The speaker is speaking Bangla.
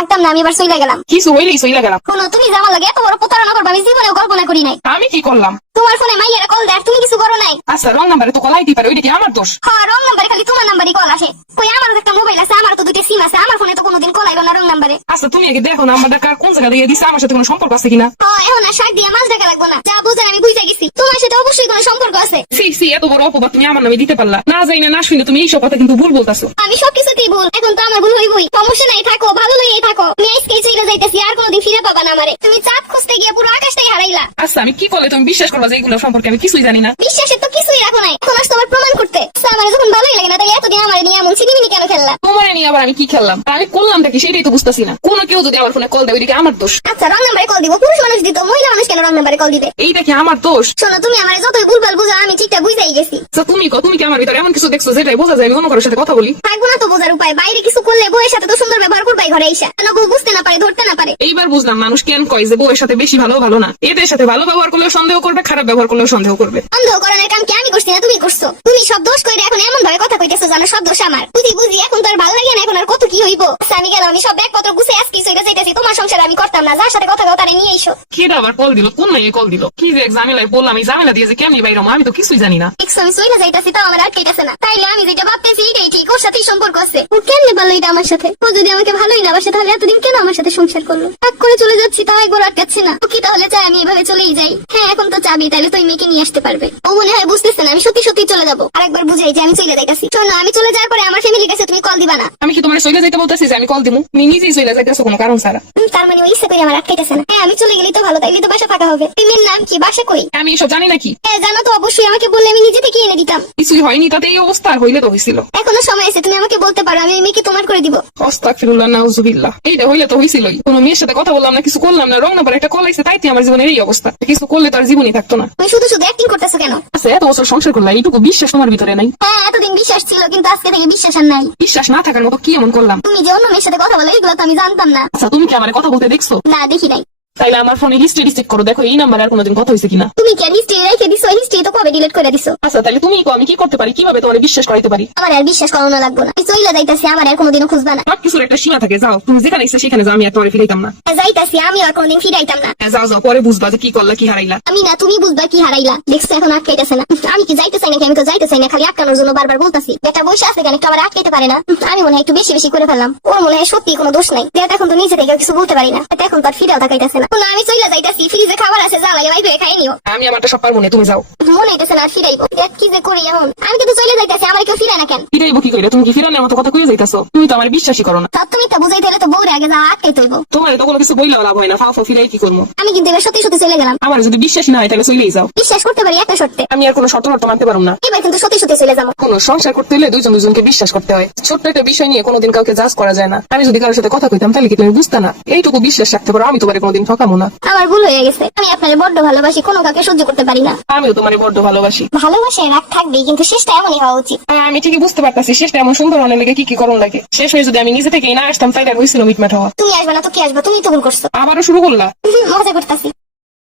থাকতাম না, আমি এবার চলে গেলাম। কিছু হইলেই সইলা গেলাম। শোনো, তুমি যে আমার লাগে এত বড় প্রতারণা করবে আমি জীবনেও কল্পনা করি নাই। আমি কি করলাম? তোমার ফোনে মাইয়ের কল দেয়, তুমি কিছু করো নাই। আচ্ছা, রং নাম্বারে তো কলাই দিতে পারে, ওইটা কি আমার দোষ? হ্যাঁ, রং নাম্বারে খালি তোমার নাম্বারই কল আসে। কই আমারও একটা মোবাইল আছে, আমারও তো দুইটা সিম আছে, আমার ফোনে তো কোনোদিন কল আইলো না রং নাম্বারে। আচ্ছা, তুমি আগে দেখো না নাম্বারটা কার কোন জায়গা দিয়ে দিচ্ছে, আমার সাথে কোনো সম্পর্ক আছে কিনা। হ্যাঁ, এখন আর শাক দিয়ে মাছ দেখা লাগবো না, যা বুঝেন আমি বুঝে গেছি। তোমার সাথে অবশ্যই কোনো সম্পর্ক আছে। সি এত বড় অপবাদ তুমি আমার নামে দিতে পারলা না? যাই না না শুনে তুমি এইসব কথা কিন্তু ভুল বলতাছো। আমি সবকিছুতেই ভুল, এখন তো আমার ভুল হইবই। সমস্যা নাই, থাকো, ভালো লইয়াই থাকো। আমি আজকেই চলে যাইতেছি, আর কোনোদিন ফিরে পাবা না আমারে। তুমি চাঁদ খুঁজতে গিয়ে পুরো আকাশটাই হারাইলা। আচ্ছা, আমি কি করলে তুমি বিশ্বাস করবা যে এইগুলো সম্পর্কে আমি কিছুই জানি না? বিশ্বাসের তো কিছুই রাখো নাই, এখন আসতো আমার প্রমাণ করতে। আমার যখন ভালোই লাগে না, তাহলে এতদিন আমার নিয়ে এমন ছিনিমিনি কেন খেললা? তোমার নিয়ে আবার আমি কি খেললাম? আমি করলামটা কি সেটাই তো বুঝতেছি না। কোনো কেউ যদি আমার ফোনে কল দেয়, ওইদিকে আমার দোষ। আচ্ছা, রং নাম্বারে কল দিব, পুরুষ মানুষ দিত, মহিলা মানুষ কেন রং নাম্বারে কল দিবে? এইটা কি আমার দোষ? শোনো, তুমি আমার যতই ভুলভাল বুঝো, আমি ঠিকটা বুঝাই গেছি। আচ্ছা, তুমি কি আমার ভিতরে এমন কিছু দেখছো যেটাই বোঝা যায় আমি অন্য কারোর সাথে কথা বলি? থাকবো না তো বোঝার উপায়, বাইরে কিছু করলে বউয়ের সাথে তো সুন্দর ব্যবহার করবাই ঘরে এসে, কেন বউ বুঝতে না পারে, ধরতে না পারে। এইবার বুঝলাম মানুষ কেন কয় যে বউয়ের সাথে বেশি ভালো না। এদের সাথে ভালো ব্যবহার করলেও সন্দেহ করবে, খারাপ ব্যবহার করলেও সন্দেহ করবে। সন্দেহ করানোর কাম কি আমি করছি না তুমি করছো? তুমি সব দোষ কইরা এখন এমন ভাবে কথা কইতেছো জানো সব দোষ আমার। বুঝি এখন তো আর ভালো লাগে না, এখন আর কত কি হইব। আচ্ছা, আমি গেলাম, আমি সব ব্যাগপত্র গুছিয়ে আজকে চলে যাইতেছি। তোমার সংসার আমি করতাম না, যার সাথে কথা কও তারে নিয়ে এসো। কেডা আবার কল দিল? কোন মেয়ে কল দিল? কি যে ঝামেলায় বললাম, এই ঝামেলা দিয়ে যে কেমনি বাইরে আমি তো কিছুই জানি না। দেখছো, আমি চলে যাইতেছি, তাও আমার আটকাইতেছে না। তাইলে আমি যেটা ভাবতেছি এটাই ঠিক, ওর সাথেই সম্পর্ক আছে। ও কেমনে পারলো এটা আমার সাথে? ও যদি আমাকে ভালোই না বাসে, তাহলে এতদিন কেন আমার সাথে সংসার করলো? এক করে চলে যাচ্ছি, তাও একবার আটকাচ্ছি না। ও কি তাহলে চাই আমি এইভাবে চলেই যাই? হ্যাঁ, এখন তো চাবি, তাইলে তো মেয়েকে নিয়ে আসতে পারবে। ও মনে হয় বুঝতেছে না আমি সত্যি সত্যি চলে যাবো। আর একবার বুঝাই যে আমি চলে যাইতেছি। শোনো, আমি চলে যাওয়ার পরে আমার ফ্যামিলির কাছে তুমি কল দিবা না। আমি কি তোমার চলে যাইতে বলতেছি যে আমি কল দিবো? তুমি নিজেই চলে যাইতেছো কোনো কারণ ছাড়া। তার মানে ওই ইচ্ছে করে আমার আটকাইতেছে না। হ্যাঁ, আমি চলে গেলেই তো ভালো, তাইলে তো বাসা ফাঁকা হবে। মেয়ের নাম কি, বাসা কই? আমি এসব জানি নাকি? হ্যাঁ, জানো তো, অবশ্যই আমাকে বললে আমি নিজে থেকে এনে দিতাম। কিছুই হয়নি, তাতে এই অবস্থা হইলে তো হয়েছিল। এখনো সময় আছে, তুমি আমাকে বলতে পারো, আমি ওই মেয়েকে তোমার করে দিব। আস্তাগফিরুল্লাহ, নাউজুবিল্লাহ। এইটা হইলে তো হয়েছিলই। কোনো মেয়ের সাথে কথা বললাম না, কিছু করলাম না, রং নাম্বার একটা কল আইছে, তাইতে আমার জীবনের এই অবস্থা। কিছু করলে তো আর জীবনই থাকতো না। তুমি শুধু শুধু অ্যাক্টিং করতেছো কেন? আচ্ছা, এত বছর সংসার করলাম, এইটুকু বিশ্বাস তোমার ভিতরে নাই? হ্যাঁ, এতদিন বিশ্বাস ছিল, কিন্তু আজকে থেকে বিশ্বাস আর নাই। বিশ্বাস না থাকার মতো কি এমন করলাম? তুমি যে অন্য মেয়ের সাথে কথা বলো, এগুলো তো আমি জানতাম না। আচ্ছা, তুমি কি আমার কথা বলতে দেখছো? না, দেখি নাই। তাইলে আমার ফোনে হিস্ট্রি চেক করো, দেখো এই নাম্বারে আর কোনোদিন কথা হয়েছে কিনা। তুমি কি হিস্ট্রি রেখে দিছো? হিস্ট্রি তো কবে ডিলিট করে দিছো। আচ্ছা, তাহলে তুমি আমি কি করতে পারি, কিভাবে তোমার বিশ্বাস করাইতে পারি? আমার আর বিশ্বাস করানো লাগবে না, আমি চলে যাইতাছি, আমার আর কোনোদিনও খুঁজবা না। সবকিছুর একটা সীমা থাকে, যাও তুমি যেখানে ইচ্ছা সেখানে যাও, আমি আর তোরে ফিরাইতাম না। যাইতাছি, আমি আর কোনোদিন ফিরাইতাম না। যাও পরে বুঝবা যে কি করলা কি হারাইলা। আমি না, তুমি বুঝবা কি হারাইলা। দেখছো, এখন আটকাইতেছে না। আমি কি যাইতে চাই নাকি? আমি তো যাইতে চাই না, খালি আটকানোর জন্য বারবার বলতাছি। একটা বসে আছে কেন, একটু আবার আটকাইতে পারে না? আমি মনে হয় একটু বেশি বেশি করে ফেললাম। ওর মনে হয় সত্যি কোনো দোষ নাই। এখন তো নিজে থেকে কিছু বলতে পারি না, এখন তো আর ফিরেও তাকাইতেছে না। আমি চলে যাইতাছি, ফ্রিজে খাবার আছে, যা লাগে বাইরে খাই নিও। আমি আমারটা সব পারবো না, তুমি যাও। মনে হইতেছে না আর ফিরাইবো। কি যে করি এখন? আমি কিন্তু চলে যাইতাছি, আমার কেউ ফিরায় না কেন? ফিরাইবো কি করে? তুমি কি ফিরানোর মতো কথা কইয়া যাইতাছো? তুমি তো আমার বিশ্বাসই করো না। সব তুমি তো বুঝাইতে হলে তো বউরে আগে যাওয়া আটকাইতে হইব। তোমার তো কোনো কিছু বইলেও লাভ হয় না, ফাও ফিরাই কি করবো? আমি কিন্তু এবার সত্যি সত্যি চলে গেলাম। আমার যদি বিশ্বাসই না হয় তাহলে চলেই যাও। বিশ্বাস করতে পারি একটা শর্তে। আমি আর কোনো শর্ত মানতে পারবো না। এবার কিন্তু সত্যি সত্যি চলে যাবো। কোনো সংসার করতে হলে দুজনকে বিশ্বাস করতে হয়। ছোট্ট একটা বিষয় নিয়ে কোনোদিন কাউকে জাজ করা যায় না। আমি যদি কারোর সাথে কথা কইতাম তাহলে কি তুমি বুঝতা না? এইটুকু বিশ্বাস রাখতে পারো, আমি তোমার কোনোদিন ঠকাবো না। আমার ভুল হয়ে গেছে, আমি আপনার বড্ড ভালোবাসি, কোনো কাউকে সহ্য করতে পারি না। আমিও তোমার বড্ড ভালোবাসি। ভালোবাসে রাগ থাকবেই, কিন্তু শেষটা এমনই হওয়া উচিত। আমি ঠিকই বুঝতে পারতাছি শেষটা এমন সুন্দর মনে লাগে, কি করণ লাগে। শেষ হয়ে যদি আমি নিজে থেকে না আসতাম তাইলে আর হয়েছিল মিটমাট হওয়া। তুমি আসবে না তো কি আসবে? তুমি তো ভুল করছো। আবারও শুরু করলা? মজা করতেছি।